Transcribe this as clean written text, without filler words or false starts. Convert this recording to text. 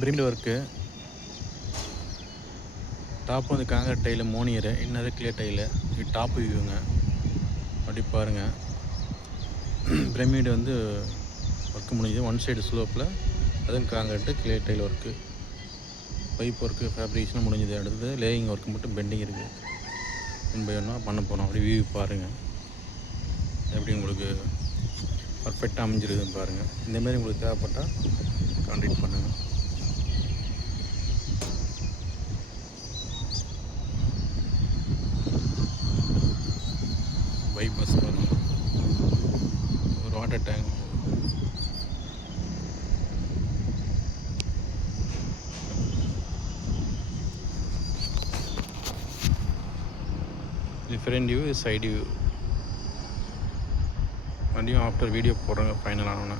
Pyramid work. Top வந்து concrete tile மோனியரு, இன்னது clear tile. இது டாப் வியூங்க. அப்படி பாருங்கள். பிரமிடு வந்து ஒர்க்கு முடிஞ்சது. ஒன் சைடு ஸ்லோப்பில் அதுவும் concrete clear tile work, pipe work, fabrication முடிஞ்சது. அடுத்தது லேயிங் ஒர்க்கு மட்டும் பெண்டிங் இருக்குது. ஒன் பை ஒன்னாக பண்ண போகிறோம். அப்படி வியூ பாருங்கள், எப்படி உங்களுக்கு பர்ஃபெக்டாக அமைஞ்சிருக்குதுன்னு பாருங்கள். இந்தமாரி உங்களுக்கு தேவைப்பட்டால் கான்டாக்ட் பண்ணுங்கள். பைபாஸ் பாருங்கள், ஒரு water tank. Front view, side view. மறுபடியும் ஆஃப்டர் வீடியோ போடுறேங்க ஃபைனல் ஆனோன்னே.